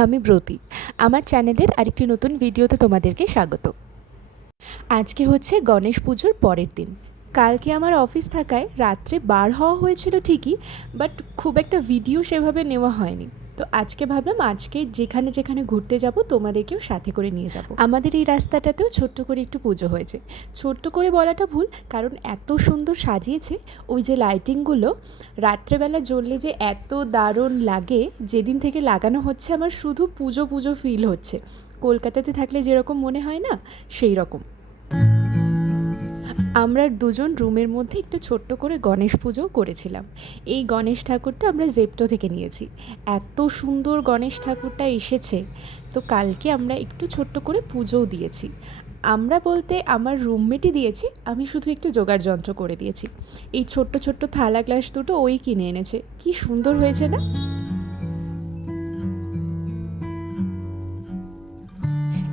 আমি ব্রতী। আমার চ্যানেলের আরেকটি নতুন ভিডিওতে তোমাদেরকে স্বাগত। আজকে হচ্ছে গণেশ পুজোর পরের দিন। কালকে আমার অফিস থাকায় রাত্রে বার হওয়া হয়েছিল ঠিকই, বাট খুব একটা ভিডিও সেভাবে নেওয়া হয়নি। তো আজকে ভাবলাম আজকে যেখানে যেখানে ঘুরতে যাব তোমাদেরকেও সাথে করে নিয়ে যাব। আমাদের এই রাস্তাটাতেও ছোট্ট করে একটু পুজো হয়েছে। ছোট্ট করে বলাটা ভুল, কারণ এত সুন্দর সাজিয়েছে। ওই যে লাইটিংগুলো রাত্রেবেলা জ্বললে যে এত দারুণ লাগে, যেদিন থেকে লাগানো হচ্ছে আমার শুধু পুজো পুজো ফিল হচ্ছে। কলকাতাতে থাকলে যেরকম মনে হয় না, সেই রকম। আমরা দুজন রুমের মধ্যে একটু ছোট্ট করে গণেশ পুজোও করেছিলাম। এই গণেশ ঠাকুরটা আমরা জেপ্টো থেকে নিয়েছি। এত সুন্দর গণেশ ঠাকুরটা এসেছে, তো কালকে আমরা একটু ছোট্ট করে পুজোও দিয়েছি। আমরা বলতে আমার রুমমেটই দিয়েছি, আমি শুধু একটু জোগাড় যন্ত্র করে দিয়েছি। এই ছোট্ট ছোট্ট থালা গ্লাস দুটো ওই কিনে এনেছে। কি সুন্দর হয়েছে না?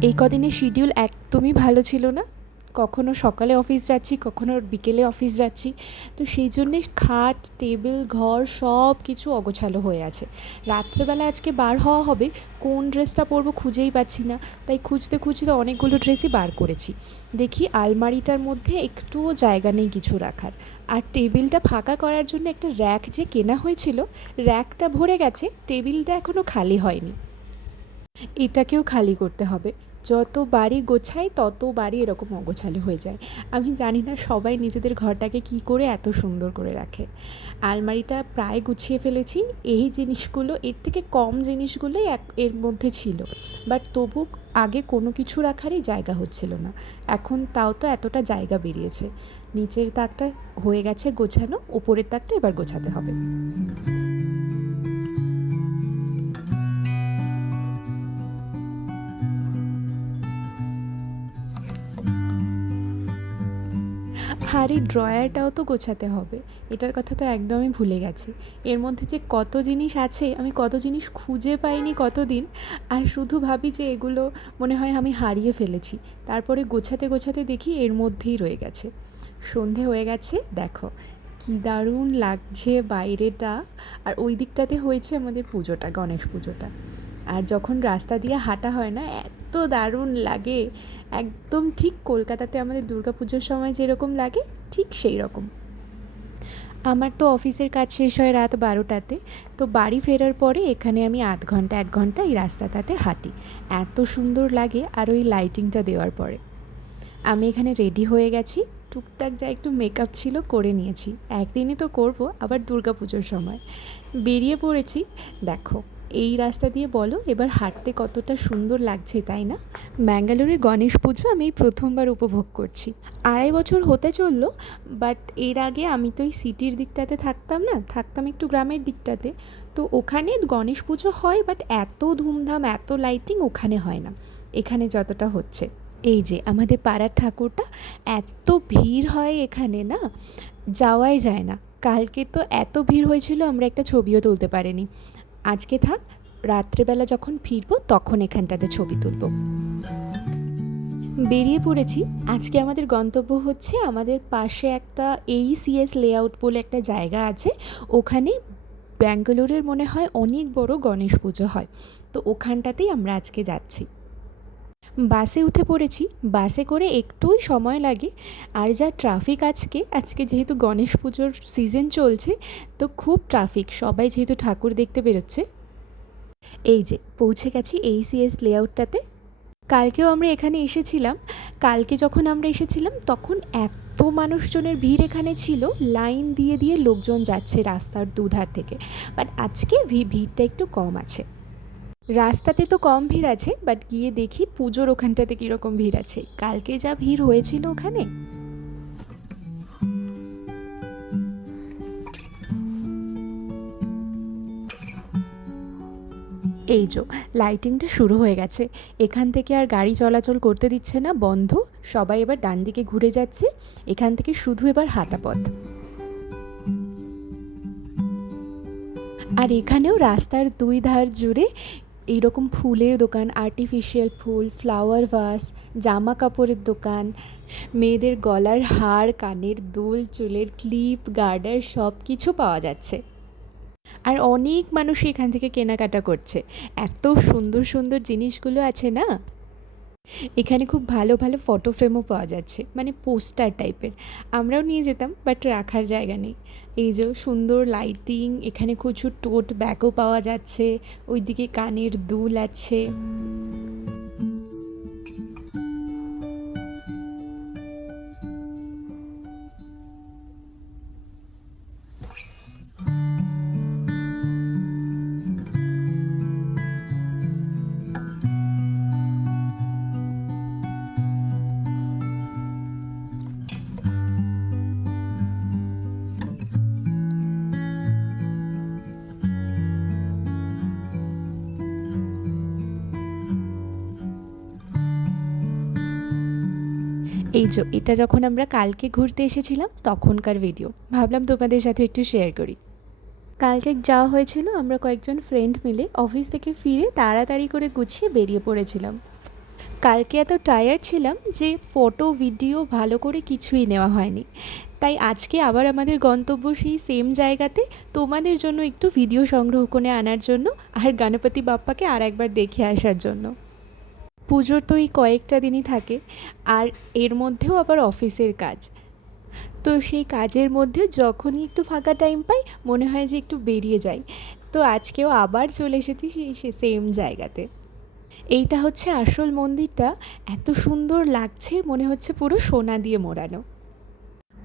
এই কদিনের শিডিউল একদমই ভালো ছিল না। কখনো সকালে অফিস যাচ্ছি, কখনো বিকেলে অফিস যাচ্ছি। তো সেই জন্যে খাট, টেবিল, ঘর সব কিছু অগোছালো হয়ে আছে। রাত্রেবেলা আজকে বার হওয়া হবে, কোন ড্রেসটা পরবো খুঁজেই পাচ্ছি না। তাই খুঁজতে খুঁজতে অনেকগুলো ড্রেসই বার করেছি। দেখি আলমারিটার মধ্যে একটুও জায়গা নেই কিছু রাখার। আর টেবিলটা ফাঁকা করার জন্য একটা র্যাক যে কেনা হয়েছিল, র্যাকটা ভরে গেছে, টেবিলটা এখনও খালি হয়নি। এটাকেও খালি করতে হবে। যত বাড়ি গোছাই তত বাড়ি এরকম অগোছালো হয়ে যায়। আমি জানি না সবাই নিজেদের ঘরটাকে কী করে এত সুন্দর করে রাখে। আলমারিটা প্রায় গুছিয়ে ফেলেছি। এই জিনিসগুলো, এর থেকে কম জিনিসগুলোই এর মধ্যে ছিল, বাট তবু আগে কোনো কিছু রাখারই জায়গা হচ্ছিল না। এখন তাও তো এতটা জায়গা বেরিয়েছে। নিচের তাকটা হয়ে গেছে গোছানো, ওপরের তাকটা এবার গোছাতে হবে। আর এই ড্রয়ারটাও তো গোছাতে হবে। এটার কথা তো একদমই ভুলে গেছি। এর মধ্যে যে কত জিনিস আছে, আমি কত জিনিস খুঁজে পাইনি কতদিন। আর শুধু ভাবি যে এগুলো মনে হয় আমি হারিয়ে ফেলেছি। তারপরে গোছাতে গোছাতে দেখি এর মধ্যেই রয়ে গেছে। সন্ধে হয়ে গেছে, দেখো কী দারুণ লাগছে বাইরেটা। আর ওই দিকটাতে হয়েছে আমাদের পুজোটা, গণেশ পুজোটা। আর যখন রাস্তা দিয়ে হাঁটা হয় না, এত দারুণ লাগে। একদম ঠিক কলকাতাতে আমাদের দুর্গাপুজোর সময় যেরকম লাগে, ঠিক সেই রকম। আমার তো অফিসের কাজ শেষ হয় রাত 12টাতে। তো বাড়ি ফেরার পরে এখানে আমি আধ ঘন্টা 1 ঘন্টা এই রাস্তাটাতে হাঁটি। এত সুন্দর লাগে, আর ওই লাইটিংটা দেওয়ার পরে। আমি এখানে রেডি হয়ে গেছি। টুকটাক যা একটু মেকআপ ছিল করে নিয়েছি। একদিনই তো করব, আবার দুর্গাপুজোর সময়। বেরিয়ে পড়েছি। দেখো এই রাস্তা দিয়ে বলো এবার হাঁটতে কতটা সুন্দর লাগছে, তাই না? ব্যাঙ্গালোরে গণেশ পুজো আমি এই প্রথমবার উপভোগ করছি। 2.5 বছর হতে চললো, বাট এর আগে আমি তো এই সিটির দিকটাতে থাকতাম না, থাকতাম একটু গ্রামের দিকটাতে। তো ওখানে গণেশ পুজো হয়, বাট এত ধুমধাম, এত লাইটিং ওখানে হয় না, এখানে যতটা হচ্ছে। এই যে আমাদের পাড়ার ঠাকুরটা, এত ভিড় হয় এখানে না, যাওয়াই যায় না। কালকে তো এত ভিড় হয়েছিল আমরা একটা ছবিও তুলতে পারিনি। আজকে থাক, রাত্রেবেলা যখন ফিরবো তখন এখানটাতে ছবি তুলব। বেরিয়ে পড়েছি। আজকে আমাদের গন্তব্য হচ্ছে, আমাদের পাশে একটা AECS লেআউট বলে একটা জায়গা আছে, ওখানে ব্যাঙ্গালোরের মনে হয় অনেক বড় গণেশ পুজো হয়। তো ওখানটাতেই আমরা আজকে যাচ্ছি। বাসে উঠে পড়েছি। বাসে করে একটুই সময় লাগে। আর যা ট্রাফিক আজকে, আজকে যেহেতু গণেশ পুজোর সিজন চলছে, তো খুব ট্রাফিক, সবাই যেহেতু ঠাকুর দেখতে বেরোচ্ছে। এই যে পৌঁছে গেছি AECS লেআউটটাতে। কালকেও আমরা এখানে এসেছিলাম। কালকে যখন আমরা এসেছিলাম তখন এত মানুষজনের ভিড় এখানে ছিল, লাইন দিয়ে দিয়ে লোকজন যাচ্ছে রাস্তার দুধার থেকে। বাট আজকে ভিড়টা একটু কম আছে। রাস্তাতে তো কম ভিড় আছে, বাট গিয়ে দেখি পুজোর ওখানটাতে কীরকম ভিড় আছে। কালকে যা ভিড় হয়েছিল ওখানে। এই যে লাইটিংটা শুরু হয়ে গেছে। এখান থেকে আর গাড়ি চলাচল করতে দিচ্ছে না, বন্ধ। সবাই এবার ডান দিকে ঘুরে যাচ্ছে। এখান থেকে শুধু এবার হাঁটা পথ। আর এখানেও রাস্তার দুই ধার জুড়ে এইরকম ফুলের দোকান, আর্টিফিশিয়াল ফুল, ফ্লাওয়ার ভাস, জামা কাপড়ের দোকান, মেয়েদের গলার হার, কানের দুল, চুলের ক্লিপ, গার্ডার সব কিছু পাওয়া যাচ্ছে। আর অনেক মানুষই এখান থেকে কেনাকাটা করছে। এত সুন্দর সুন্দর জিনিসগুলো আছে না, এখানে খুব ভালো ভালো ফটো ফ্রেমও পাওয়া যাচ্ছে, মানে পোস্টার টাইপের। আমরাও নিয়ে যেতাম, বাট রাখার জায়গা নেই। এই যে সুন্দর লাইটিং, এখানে প্রচুর টোট ব্যাগও পাওয়া যাচ্ছে, ওইদিকে কানের দুল আছে। এই যে এটা যখন আমরা কালকে ঘুরতে এসেছিলাম তখনকার ভিডিও, ভাবলাম তোমাদের সাথে একটু শেয়ার করি। কালকে যাওয়া হয়েছিল, আমরা কয়েকজন ফ্রেন্ড মিলে অফিস থেকে ফিরে তাড়াতাড়ি করে গুছিয়ে বেরিয়ে পড়েছিলাম। কালকে এত টায়ার্ড ছিলাম যে ফটো ভিডিও ভালো করে কিছুই নেওয়া হয়নি, তাই আজকে আবার আমাদের গন্তব্য সেই সেম জায়গাতে তোমাদের জন্য একটু ভিডিও সংগ্রহ করে আনার জন্য, আর গণপতি বাপ্পাকে আর একবার দেখে আসার জন্য। পুজোর তো এই কয়েকটা দিনই থাকে, আর এর মধ্যেও আবার অফিসের কাজ, তো সেই কাজের মধ্যে যখনই একটু ফাঁকা টাইম পাই মনে হয় যে একটু বেরিয়ে যাই। তো আজকেও আবার চলে এসেছি সেই সেম জায়গাতে। এইটা হচ্ছে আসল মন্দিরটা, এত সুন্দর লাগছে, মনে হচ্ছে পুরো সোনা দিয়ে মোড়ানো।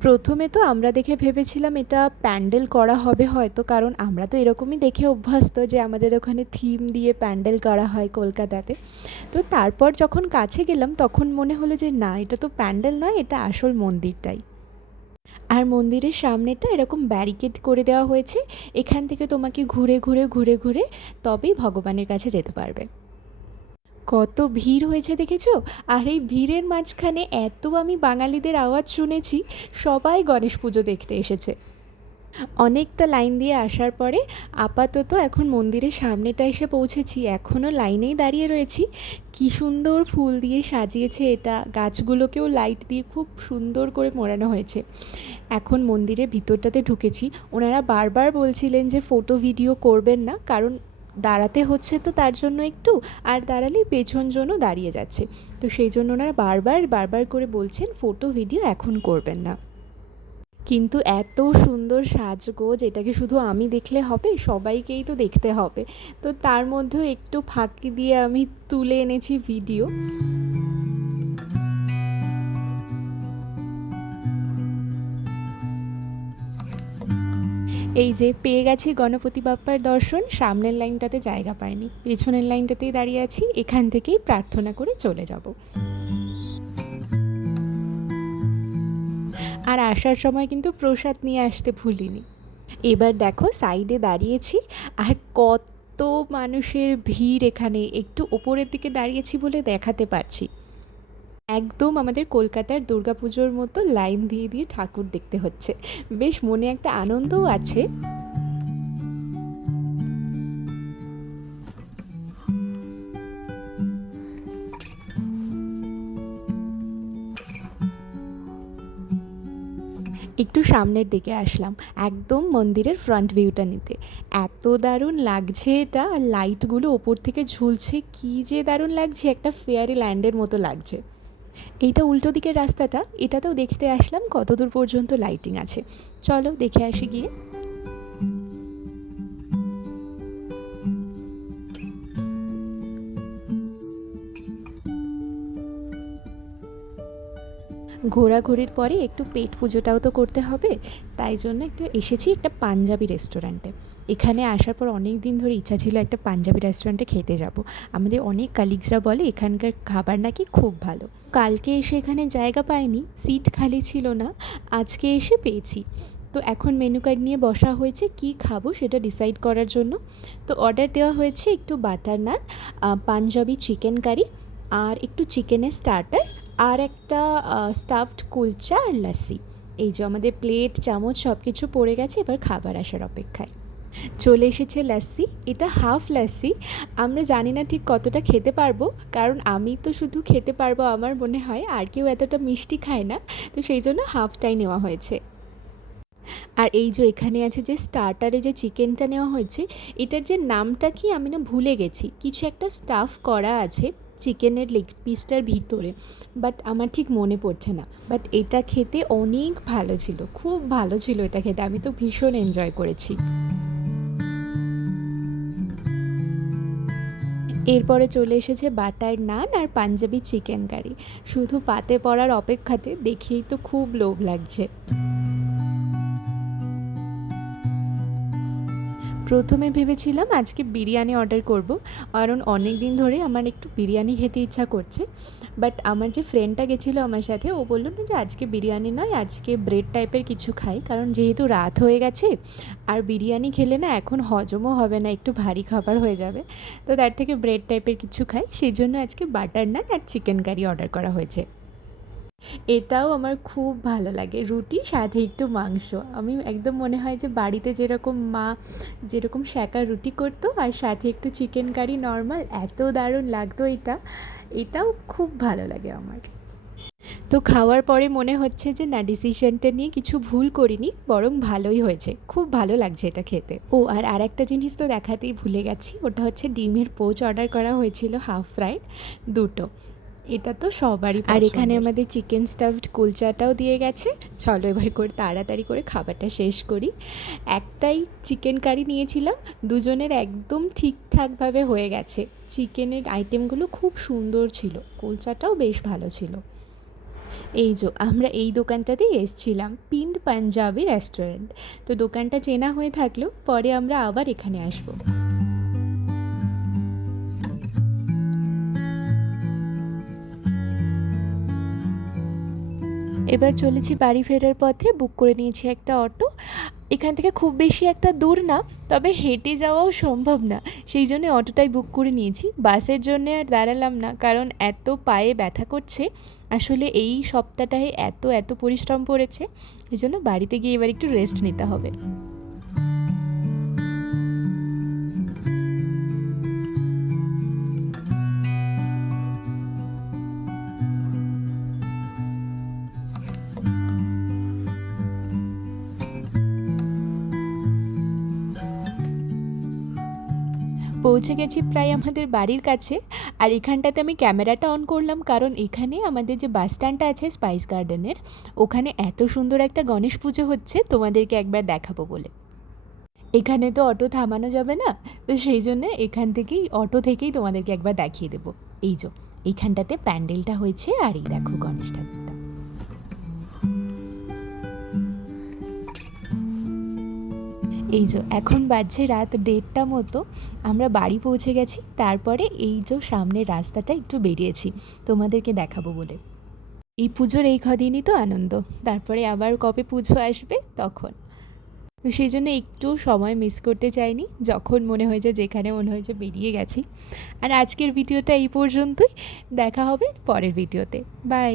প্রথমে তো আমরা দেখে ভেবেছিলাম এটা প্যান্ডেল করা হবে হয়তো, কারণ আমরা তো এরকমই দেখে অভ্যস্ত যে আমাদের ওখানে থিম দিয়ে প্যান্ডেল করা হয় কলকাতাতে। তো তারপর যখন কাছে গেলাম তখন মনে হলো যে না, এটা তো প্যান্ডেল নয়, এটা আসল মন্দিরটাই। আর মন্দিরের সামনেটা এরকম ব্যারিকেড করে দেওয়া হয়েছে, এখান থেকে তোমাকে ঘুরে ঘুরে ঘুরে ঘুরে তবেই ভগবানের কাছে যেতে পারবে। কত ভিড় হয়েছে দেখেছো? আর এই ভিড়ের মাঝখানে এত আমি বাঙালিদের আওয়াজ শুনেছি, সবাই গণেশ পুজো দেখতে এসেছে। অনেকটা লাইন দিয়ে আসার পরে আপাতত এখন মন্দিরের সামনেটা এসে পৌঁছেছি, এখনও লাইনেই দাঁড়িয়ে রয়েছি। কী সুন্দর ফুল দিয়ে সাজিয়েছে এটা, গাছগুলোকেও লাইট দিয়ে খুব সুন্দর করে মোড়ানো হয়েছে। এখন মন্দিরের ভিতরটাতে ঢুকেছি, ওনারা বারবার বলছিলেন যে ফটো ভিডিও করবেন না, কারণ দাঁড়াতে হচ্ছে তো তার জন্য একটু, আর দাঁড়ালেই পেছন জন্য দাঁড়িয়ে যাচ্ছে, তো সেই জন্য ওনারা বারবার বারবার করে বলছেন ফটো ভিডিও এখন করবেন না। কিন্তু এত সুন্দর সাজগোজ, এটাকে শুধু আমি দেখলে হবে, সবাইকেই তো দেখতে হবে। তো তার মধ্যেও একটু ফাঁকি দিয়ে আমি তুলে এনেছি ভিডিও। এই যে পেয়ে গেছি গণপতি বাপ্পার দর্শন, সামনের লাইনটাতে জায়গা পাইনি, পেছনের লাইনটাতেই দাঁড়িয়ে আছি, এখান থেকেই প্রার্থনা করে চলে যাব। আর আসার সময় কিন্তু প্রসাদ নিয়ে আসতে ভুলিনি। এবার দেখো সাইডে দাঁড়িয়েছি, আর কত মানুষের ভিড় এখানে, একটু ওপরের দিকে দাঁড়িয়েছি বলে দেখাতে পারছি। একদম আমাদের কলকাতার দুর্গাপুজোর মতো লাইন দিয়ে দিয়ে ঠাকুর দেখতে হচ্ছে, বেশ মনে একটা আনন্দও আছে। একটু সামনের দিকে আসলাম, একদম মন্দিরের ফ্রন্ট ভিউটা নিতে। এত দারুণ লাগছে এটা, আর লাইটগুলো ওপর থেকে ঝুলছে, কী যে দারুণ লাগছে, একটা ফেয়ারি ল্যান্ডের মতো লাগছে। এইটা উল্টো দিকের রাস্তাটা, এটাতেও দেখতে আসলাম কতদূর পর্যন্ত লাইটিং আছে। চলো দেখে আসি গিয়ে। ঘোরাঘুরির পরে একটু পেট পুজোটাও তো করতে হবে, তাই জন্য একটু এসেছি একটা পাঞ্জাবি রেস্টুরেন্টে। এখানে আসার পর অনেক দিন ধরে ইচ্ছা ছিল একটা পাঞ্জাবি রেস্টুরেন্টে খেতে যাব। আমাদের অনেক কালিগসরা বলে এখানকার খাবার নাকি খুব ভালো। কালকে এসে এখানে জায়গা পাইনি, সিট খালি ছিল না, আজকে এসে পেয়েছি। তো এখন মেনু কার্ড নিয়ে বসা হয়েছে, কি খাবো সেটা ডিসাইড করার জন্য। তো অর্ডার দেওয়া হয়েছে একটু বাটার নান, পাঞ্জাবি চিকেন কারি, আর একটু চিকেনের স্টার্টার, আর একটা স্টাফড কুলচা আর লাসি। এই যে আমাদের প্লেট চামচ সব কিছু পড়ে গেছে, এবার খাবার আসার অপেক্ষায়। চলে এসেছে লাসি, এটা হাফ লাসি। আমরা জানি না ঠিক কতটা খেতে পারবো, কারণ আমি তো শুধু খেতে পারবো আমার মনে হয়, আর কেউ এতটা মিষ্টি খায় না, তো সেই জন্য হাফটাই নেওয়া হয়েছে। আর এই যে এখানে আছে যে স্টার্টারে যে চিকেনটা নেওয়া হয়েছে, এটার যে নামটা কি আমি না ভুলে গেছি। কিছু একটা স্টাফ করা আছে চিকেনের লেগ পিসটার ভিতরে, বাট আমার ঠিক মনে পড়ছে না। বাট এটা খেতে অনেক ভালো ছিল, খুব ভালো ছিল এটা খেতে, আমি তো ভীষণ এনজয় করেছি। এরপরে চলে এসেছে বাটার নান আর পাঞ্জাবি চিকেন কারি। শুধু পাতে পড়ার অপেক্ষাতে দেখেই তো খুব লোভ লাগছে। প্রথমে ভেবেছিলাম আজকে বিরিয়ানি অর্ডার করব, কারণ অনেক দিন ধরে আমার একটু বিরিয়ানি খেতে ইচ্ছা করছে। বাট আমার যে ফ্রেন্ডটা গেছিলো আমার সাথে, ও বললো না যে আজকে বিরিয়ানি নয়, আজকে ব্রেড টাইপের কিছু খাই, কারণ যেহেতু রাত হয়ে গেছে আর বিরিয়ানি খেলে না এখন হজমও হবে না, একটু ভারী খাবার হয়ে যাবে। তো তার থেকে ব্রেড টাইপের কিছু খাই, সেই জন্য আজকে বাটার নান আর চিকেন কারি অর্ডার করা হয়েছে। এটাও আমার খুব ভালো লাগে, রুটি সাথে একটু মাংস। আমি একদম মনে হয় যে বাড়িতে যেরকম মা যেরকম সেঁকা রুটি করতো আর সাথে একটু চিকেন কারি নর্মাল, এত দারুণ লাগতো এটা। এটাও খুব ভালো লাগে আমার। তো খাওয়ার পরে মনে হচ্ছে যে না, ডিসিশনটা নিয়ে কিছু ভুল করিনি, বরং ভালোই হয়েছে, খুব ভালো লাগছে এটা খেতে। ও আর আরেকটা জিনিস তো দেখাতেই ভুলে গেছি, ওটা হচ্ছে ডিমের পোচ অর্ডার করা হয়েছিল, হাফ ফ্রাইড দুটো। এটা তো সবারই। আর এখানে আমাদের চিকেন স্টাফড কুলচাটাও দিয়ে গেছে। চলো এবার করে তাড়াতাড়ি করে খাবারটা শেষ করি। একটাই চিকেন কারি নিয়েছিলাম, দুজনের একদম ঠিকঠাকভাবে হয়ে গেছে। চিকেনের আইটেমগুলো খুব সুন্দর ছিল, কুলচাটাও বেশ ভালো ছিল। এই যে আমরা এই দোকানটাতেই এসছিলাম, পিন্ড পাঞ্জাবি রেস্টুরেন্ট। তো দোকানটা চেনা হয়ে থাকলেও পরে আমরা আবার এখানে আসবো। এবার চলেছি বাড়ি ফেরার পথে, বুক করে নিয়েছি একটা অটো। এখান থেকে খুব বেশি একটা দূর না, তবে হেঁটে যাওয়াও সম্ভব না, সেই জন্য অটোটাই বুক করে নিয়েছি। বাসের জন্য আর দাঁড়ালাম না, কারণ এত পায়ে ব্যথা করছে। আসলে এই সপ্তাহটায় এত এত পরিশ্রম পড়েছে, এই জন্য বাড়িতে গিয়ে এবার একটু রেস্ট নিতে হবে। পৌঁছে গেছি প্রায় আমাদের বাড়ির কাছে। আর এখানটাতে আমি ক্যামেরাটা অন করলাম, কারণ এখানে আমাদের যে বাস স্ট্যান্ডটা আছে স্পাইস গার্ডেনের, ওখানে এত সুন্দর একটা গণেশ পুজো হচ্ছে, তোমাদেরকে একবার দেখাবো বলে। এখানে তো অটো থামানো যাবে না, তো সেই জন্য এখান থেকেই অটো থেকেই তোমাদেরকে একবার দেখিয়ে দেবো। এই যে এইখানটাতে প্যান্ডেলটা হয়েছে, আর এই দেখো গণেশ ঠাকুরটা। এই যে এখন বাজছে রাত 1:30 মতো, আমরা বাড়ি পৌঁছে গেছি। তারপরে এই যে সামনের রাস্তাটা একটু বেরিয়েছি তোমাদেরকে দেখাবো বলে। এই পুজোর এই কদিনই তো আনন্দ, তারপরে আবার কবে পুজো আসবে তখন। তো সেই জন্য একটু সময় মিস করতে চাইনি, যখন মনে হয়েছে যেখানে মনে হয়েছে বেরিয়ে গেছি। আর আজকের ভিডিওটা এই পর্যন্তই, দেখা হবে পরের ভিডিওতে। বাই।